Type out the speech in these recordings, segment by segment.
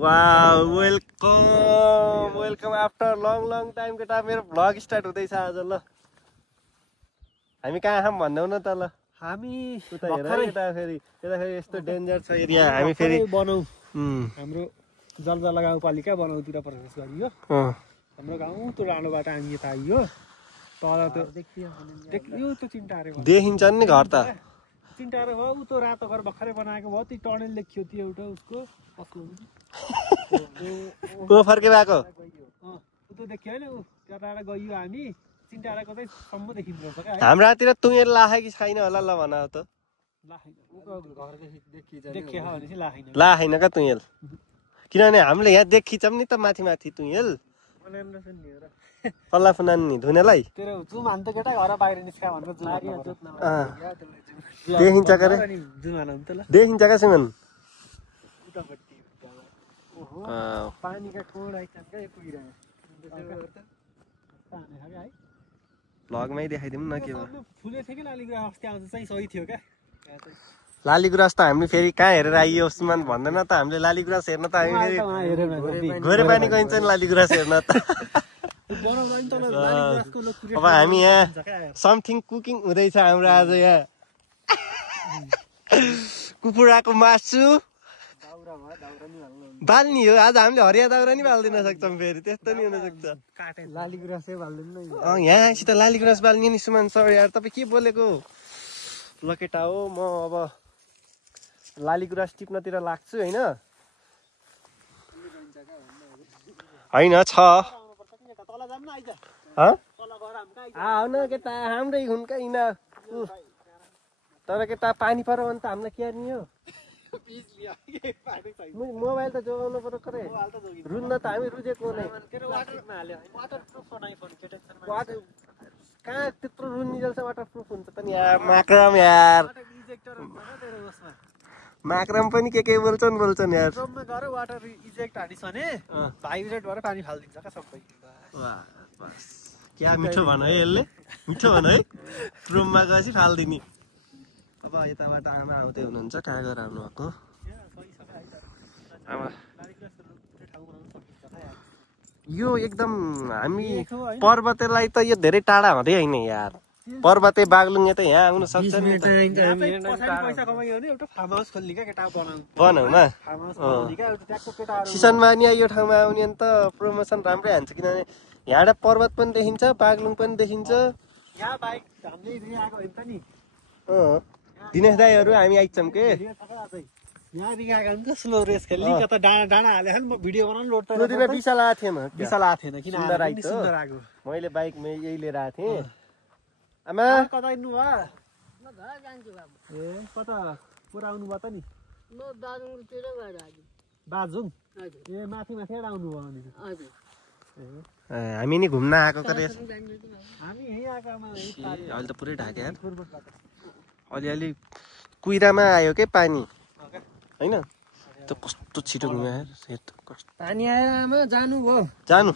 wow welcome after long time केटा मेरो vlog start हुँदैछ आज ल हामी कहाँ छौँ भन्दैौ न त ल हामी उता हेर केटा फेरि यस्तो डेन्जर छ एरिया हामी फेरि बनाउ हाम्रो जलजला गाउँपालिका बनाउतिर प्रवेश गरियो हाम्रो गाउँ त्यो राणोबाट हामी यता आइयो तल त्यो देखियो त्यो चिन्टारे देखिन्छ नि घर त चिन्टारे हो उ त्यो रातो घर भर्खरै बनाएको भयो त्यो टनल लेखियो त्यो एउटा उसको को फर्के भएको त्यो देखियो हैन उ त्यहाँबाट गइयो हामी चिन्टाराको चाहिँ सम्म देखिन्छ क्या हाम्रातिर तुङेर लाखे कि छैन होला ल भन त लाखेन का तुङेल किनभने हामीले यहाँ देखिछौँ नि त माथि माथि तुङेल कल्ला फुनान नि धुनेलाई तेरो जुम हान्त केटा घर बाहिर निस्का भनेर देखिन्छ का रे देखिन्छ का सिमन पानीका कोड आइछन् क्या पुगिरहेको भ्लगमै देखाइदिउँ न के भयो फुले थियो कि लालीगुराँस अस्ति आउँदा चाहिँ सही थियो क्या लालीगुराँस त हामीले फेरि कहाँ हेरेर आइयो सिमन भन्दैन त हामीले लालीगुराँस हेर्न त हामी फेरि गोरे पानी गइन्छ नि लालीगुराँस हेर्न त अब हामी यहाँ समथिङ कुकिङ हुँदैछ हाम्रो आज यहाँ कुखुराको मासु बाल्ने हो आज हामीले हरिया दाउरा नि बाल्दिन सक्छौँ फेरि त्यस्तो नि हुन सक्छ लालीगुराँसै बाल्दैन यहाँसित लालीगुराँस बाल्ने नि सुमन सर यार तपाईँ के बोलेको ल केटा हो म अब लालीगुराँस टिप्नतिर लाग्छु होइन छ आउन केटा हाम्रै हुन्का हिँड तर केटा पानी पऱ्यो भने त हामीलाई के नि हो मोबाइल त जोगाउनु पर्यो खरे रुन्न त हामी रुजेको नै कहाँ त्यत्रो रुन्निजेल छ वाटरप्रुफ हुन्छ पनि यार माक्रम यार माक्रम पनि के बोल्छन् यार वाटर इजेक्ट हानिस् भने भाइब्रेट भएर पानी फालिदिन्छ क्या सबै क्या मिठो भन है यसले मिठो भन है रुममा गएपछि फालिदिने अब यताबाट आमा आउँदै हुनुहुन्छ कहाँ गएर आउनु भएको यो एकदम हामी पर्वतेलाई त यो धेरै टाढा हुँदै होइन यार पर्वते बागलुङ त यहाँ आउन सक्छ नि बनाउमा सिजनमा नि यो ठाउँमा आउने नि त प्रमोसन राम्रै हान्छ किनभने यहाँबाट पर्वत पनि देखिन्छ बागलुङ पनि देखिन्छ दिनेश दाईहरू हामी आइछौँ के स्लो रेस खेल्ने कता डाँडा हाले भिडियो बनाउनु लोड त्यो दिन विशाल आएको थिएन किन सुन्दर आएको मैले बाइकमा यही लिएर आएको थिएँ आमा कता हिँड्नु भयो ए कता पुरा आउनु भयो त नि बाजुङ ए माथि आउनु भयो नि हामी नि घुम्न आएको हामी यहीँ आएकोमा अहिले त पुरै ढाके अलिअलि कुहिरामा आयो के पानी होइन त कस्तो छिटो घुम्यो पानी आएर आमा जानु भयो जानु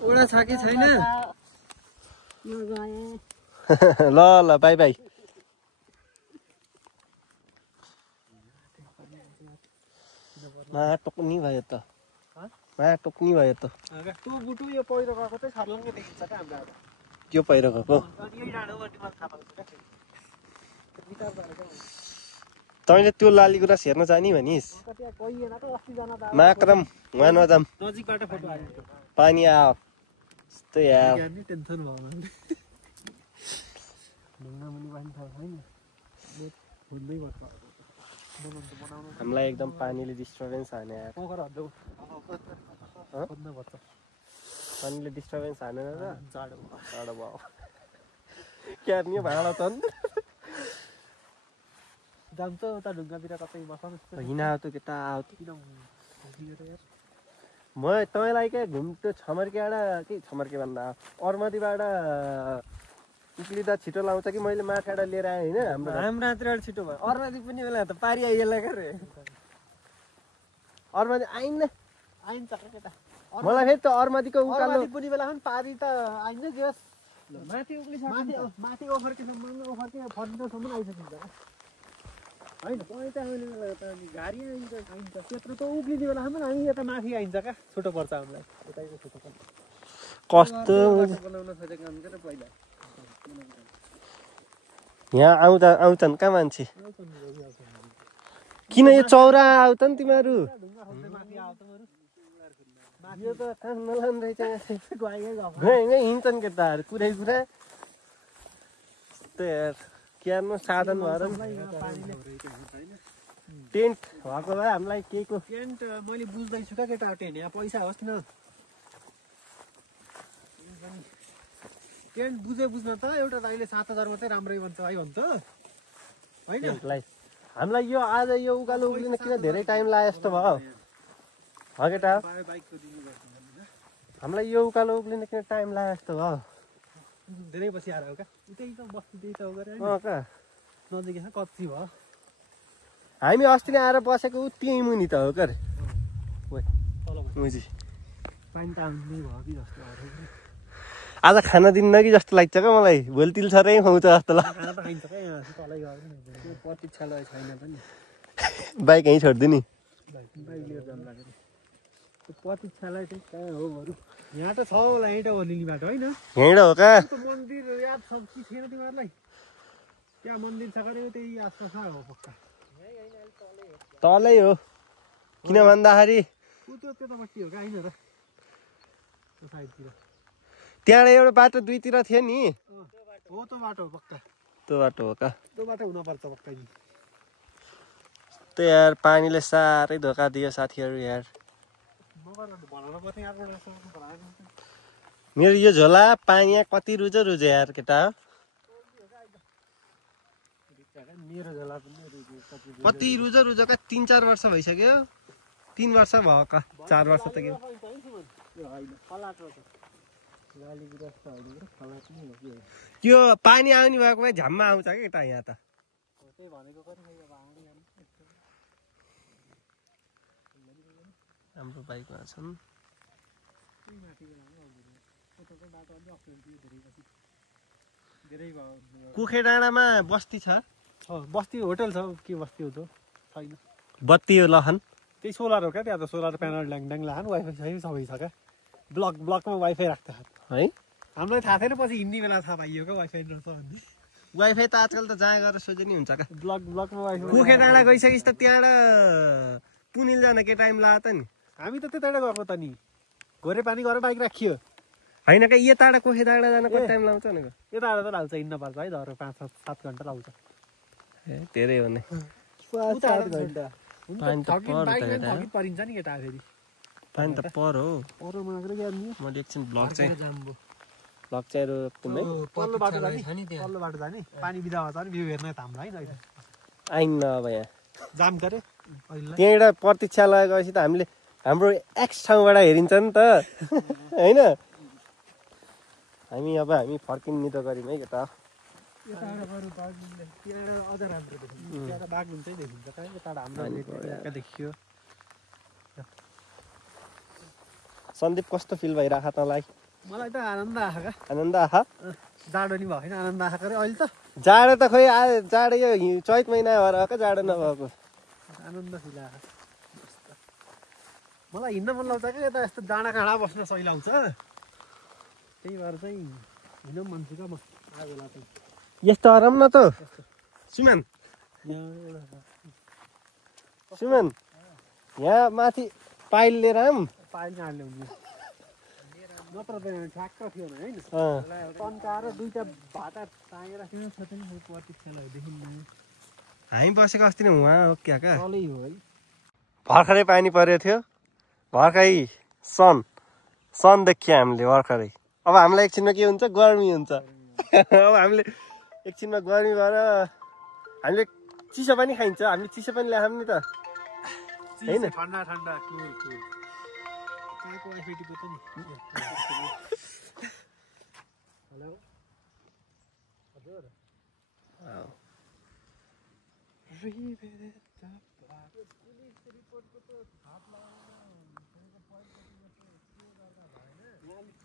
ओडा छ कि छैन ल बाई बाई टोक्नी भयो त टोक्नी भयो त त्यो बुटु यो पहिरो गएको चाहिँ छर्लङ्गै देखिन्छ क्या हाम्रो त्यो पहिरो गएको तैँले त्यो लालीगुराँस हेर्न जाने भनिस् माक्रम वहाँ नजाम नजिकबाट फोटो हाल्नु पानी आयो यस्तै आयो टेन्सन भयो हामीलाई एकदम पानीले डिस्टर्बेन्स हाने पानीले डिस्टर्बेन्स हानेन र जाडो भयो क्यार्ने भाँडा त जान्छ उता ढुङ्गातिर कतै बस्नु हिँड आयो त केटा आयो त म तपाईँलाई क्या त्यो छमर्केबाट के छमर्के भन्दा अर्मदीबाट उक्लिँदा छिटो लाउँछ कि मैले माथिबाट लिएर आएँ होइन हाम्रातिर छिटो भयो अर्मदी पनि बेला त पारी आइएला क्या रे अर्मदी आइन्न आइन्छ केटा मलाई फेरि त अर्मदीको उकालो पनि बेला पनि पारी त आइन्छ जे माथि उक्लिसक्यो माथि ओखर्केसम्म फर्किँदासम्म आइसकिन्छ होइन पैसा आउने बेला त अनि गाडी आइन्छ त्यत्रो त उक्लिने बेलासम्म हामी यता माथि आइन्छ क्या छोटो पर्छ हामीलाई यतैको छोटो पर्छ कस्तो बनाउन खोजेको हामी क्या पहिला यहाँ आउँछन् कहाँ मान्छे किन यो चौरा आउँछ नि तिमीहरू यो त कहाँ नलान रहेछ हिँड्छन् केटाहरू कुरै कुरा क्यारमा साधन भएर टेन्ट भएको भए हामीलाई केहीको टेन्ट मैले बुझ्दैछु क्या केटा टेन्ट यहाँ पैसा होस् न टेन्ट बुझ्न त एउटा अहिले 7,000 मात्रै राम्रै भन्छ भाइ भन्छ होइन हामीलाई यो आज यो उकालो उक्लिन किन धेरै टाइम लाग्यो जस्तो भयो केटा हामीलाई यो उकालो उक्लिन किन टाइम लाग्यो जस्तो भयो धेरै पछि आएर हो क्या उतै त बस्ती त्यही त हो गरे नजिक कच्ची भयो हामी अस्ति नै आएर बसेको त्यहीँ मुनि त हो क्या मुजी पानी त आउने भयो कि जस्तो आज खाना दिन्न कि जस्तो लाग्छ क्या मलाई भोलि तिलछरै खुवाउँछ जस्तो लाग्छ खाना त खाइन्छ क्या यहाँ तलै गयो प्रतीक्षालय छैन पनि बाइक यहीँ छोडिदिनु नि बाइक लिएर जानु लाग्यो प्रतीक्षालय चाहिँ कहाँ हो बरु यहाँ त छ होला यहीँ त हो लिली बाटो होइन हिँड हो का मन्दिर याद छ कि थिएन तिमीहरूलाई त्यहाँ मन्दिर छ गरे त्यही आसपास हो पक्का तलै हो किन भन्दाखेरि त्यतापट्टि हो क्या होइन र साइडतिर त्यहाँबाट एउटा बाटो दुईतिर थियो नि हो त्यो बाटो हो पक्का त्यो बाटो हो का त्यो बाटो हुनपर्छ पक्का नि त्यो यार पानीले साह्रै धोका दियो साथीहरू यार मेरो यो झोला पानी यहाँ कति रुजो यार केटा मेरो झोला कति रुजो का 3-4 वर्ष भइसक्यो 3 वर्ष भयो का 4 वर्ष त के यो पानी आउने भएको भए झ्याममा आउँछ क्या केटा यहाँ त हाम्रो बाइकमा छन् कुखे डाँडामा बस्ती छ बस्ती होटल छ के बस्ती हो त छैन बत्ती हो लहन त्यही सोलर हो क्या त्यहाँ त सोलर प्यानल ल्याङ लान वाइफाई सबै छ क्या ब्लकमा वाइफाई राख्छ है हामीलाई थाहा थिएन पछि हिँड्ने बेला थाहा पाइयो क्या वाइफाई रहेछ भन्ने वाइफाई त आजकल त जहाँ गएर सोझै नि हुन्छ क्या ब्लकमा वाइफाई कुखे डाँडा गइसकेपछि त त्यहाँबाट पुनिल जान के टाइम लाग्यो त नि हामी त त्यताबाट गएको त नि घोरे पानी गरेर बाइक राखियो होइन क्या यताबाट कोखे डाँडा जान कति टाइम लाग्छ नि यताबाट त लाग्छ हिँड्न पर्छ है धर 5-7 घन्टा लाग्छ ए धेरै हो नि 5-7 घन्टा परिन्छ नि केटा फेरि पानी त पर हो मैले एकछिन ब्लग चाहिँ पल्लो बाटो जाने पानी बिदा छ नि भ्यू हेर्न त हामीलाई है आइन्न अब यहाँ जाम गरे त्यहाँबाट प्रतीक्षालय गएपछि त हामीले हाम्रो एक्स ठाउँबाट हेरिन्छ नि त होइन हामी फर्किने त गऱ्यौँ है केटा देखियो सन्दीप कस्तो फिल भइरहेको तँलाई मलाई त आनन्द आएको क्या आनन्द आहा जाडो नि भयो होइन आनन्द आएको अरे अहिले त जाडो त खोइ जाडो यो चैत महिना भएर क्या जाडो नभएको आनन्द फिल आएको मलाई हिँड्न मन लाग्छ क्या यता यस्तो डाँडा काँडा बस्न सहिलाउँछ त्यही भएर चाहिँ हिँड्न मन छ क्या म आएको बेला चाहिँ यस्तो आराम न त सुमन यहाँ माथि पाइल लिएर आऊँ पाइल कहाँ ल्याउने नत्र त ठ्याक्क थियो होइन तन्काएर 2टा भाटा टाँगेर प्रतीक्षालयदेखि हामी बसेको अस्ति नै उहाँ हो क्या तलै हो है भर्खरै पानी परेको थियो भर्खरै सन देखियो हामीले भर्खरै अब हामीलाई एकछिनमा के हुन्छ गर्मी हुन्छ अब हामीले एकछिनमा गर्मी भएर हामीले चिसो पनि खाइन्छ हामीले चिसो पनि ल्याएँ नि त हैन ठन्डा कहाँको वाइफाई टिपेको नि हेलो हजुर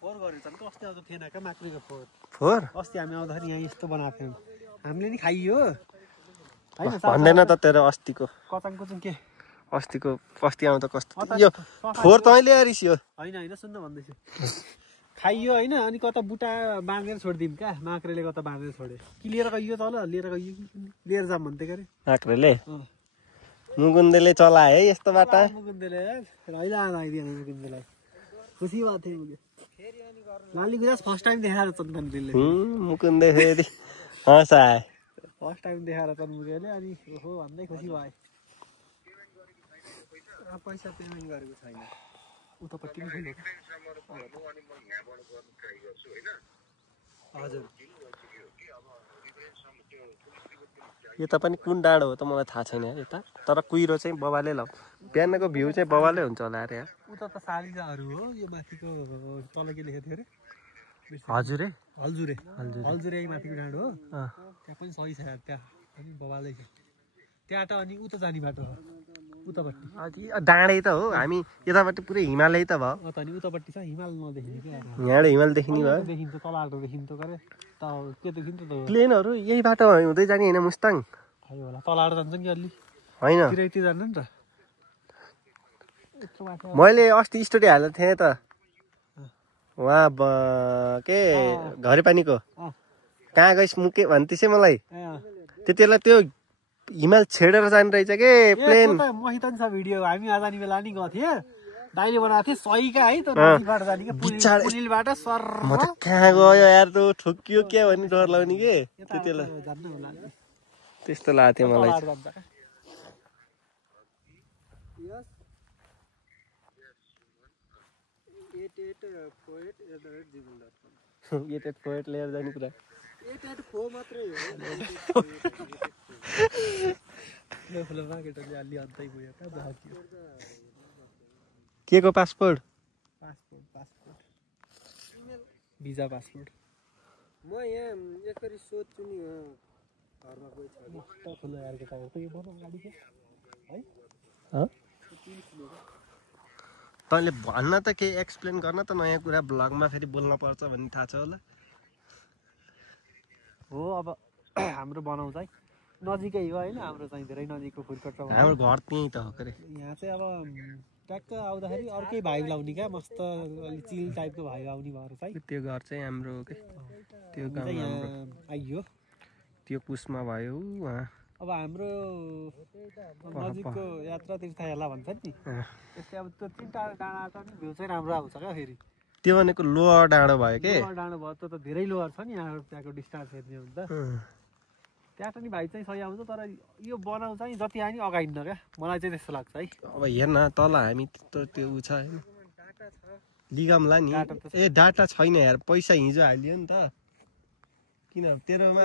फोर गरेछ नि अस्ति आउँदा थिएन क्या माक्रीको फोर फोर अस्ति हामी आउँदाखेरि यहाँ यस्तो बनाएको थियौँ हामीले नि खाइयो होइन भन्दैन त तेरो अस्तिको कचाङको चाहिँ के अस्ति आउँदा कस्तो यो फोहोर तैँले आरिस यो होइन सुन्न भन्दैछु खाइयो होइन अनि कता बुटा बाँधेर छोडिदिउँ क्या माक्रेले कता बाँधेर छोड्यो कि लिएर गइयो तल लिएर गइयो कि लिएर जाऊँ भन्दै के अरे माक्रेले मुकुन्देले चलाए है यस्तो बाटा मुकुन्देले रहिला आइदिएन मुकुन्देलाई खुसी भएको थियो मुकुन्द लाली गुराँस फर्स्ट टाइम देखाएर चन्दनले मुकुन्दे फेरि हँसाए फर्स्ट टाइम देखाएर चन्दमुकेले अनि ओहो भन्दै खुसी भयो पैसा पेमेन्ट गरेको छैन उतापट्टि पनि खोल्यो हजुर यता पनि कुन डाँडो हो त मलाई थाहा छैन यता तर कुहिरो चाहिँ बबाले लाउ बिहानको भ्यू चाहिँ बबाले हुन्छ होला अरे यार उता त सालिजाहरू हो यो माथिको तल के लेखेको थियो अरे हजुरे हल्जुरे माथिको डाँडो हो त्यहाँ पनि सही छ त्यहाँ पनि बबालै छ त्यहाँ त अनि उता जाने बाटो हो उतापट्टि डाँडै त हो हामी यतापट्टि पुरै हिमालय त भयो अनि उतापट्टि छ हिमाल नदेखिने क्या यहाँबाट हिमाल देखिने भयो देखिन्छ तलबाट देखिन्छ करे त के देखिन्छ त प्लेनहरू यही बाटो हुँदै जाने होइन मुस्ताङ खै होला तलबाट जान्छ नि अलि होइन तिरैतिर जान्छ नि त मैले अस्ति स्टोरी हालेको थिएँ त वहाँ के घरेपानीको कहाँ गइस् मुके भन्थिस् मलाई त्यति बेला त्यो हिमाल छेडेर जाने रहेछ के प्लेन मसित नि छ भिडियो हामी आज नि बेला नि गएको थिएँ दाइले बनाएको थिएँ सहीका है त नदीबाट जाने के पुलिलबाट सर म त कहाँ गयो यार त ठोकियो क्या भन्ने डर लाग्ने के त्यति बेला त्यस्तो लागेको थियो मलाई पोइट लिएर जाने कुरा के को पासपोर्ट भिजा पासपोर्ट म यहाँ एकरी सोध्छु नि घरमा कोही तैँले भन्न त केही एक्सप्लेन गर्न त नयाँ कुरा ब्लगमा फेरि बोल्न पर्छ भन्ने थाहा छ होला हो अब हाम्रो बनाउँछ है नजिकै हो होइन हाम्रो चाहिँ धेरै नजिकको फुलकट हाम्रो घर त्यहीँ त हो के अरे यहाँ चाहिँ अब ट्याक्क आउँदाखेरि अर्कै भाइब लाउने क्या मस्त अलिक चिल टाइपको भाइब आउने भएर चाहिँ त्यो घर चाहिँ हाम्रो के त्यो गाउँ हाम्रो आइयो त्यो पुसमा भयो उहाँ अब हाम्रो नजिकको यात्रा तीर्थयात्रा भन्छ नि त्यस्तै अब त्यो तिनवटा डाँडा छ नि भ्यू चाहिँ राम्रो आउँछ क्या फेरि त्यो भनेको लोअर डाँडो भयो के लोअर डाँडो भयो त्यो त धेरै लोअर छ नि यहाँ त्यहाँको डिस्टान्स हेर्ने हो नि त त्यहाँ पनि भाइ चाहिँ सही आउँछ तर यो बनाउँछ नि जति आयो नि अगाइन्न क्या मलाई चाहिँ त्यस्तो लाग्छ है अब हेर्न तल हामी त्यो उ छ होइन लिगामला नि ए डाटा छैन यार पैसा हिजो हालियो नि त किन तेरोमा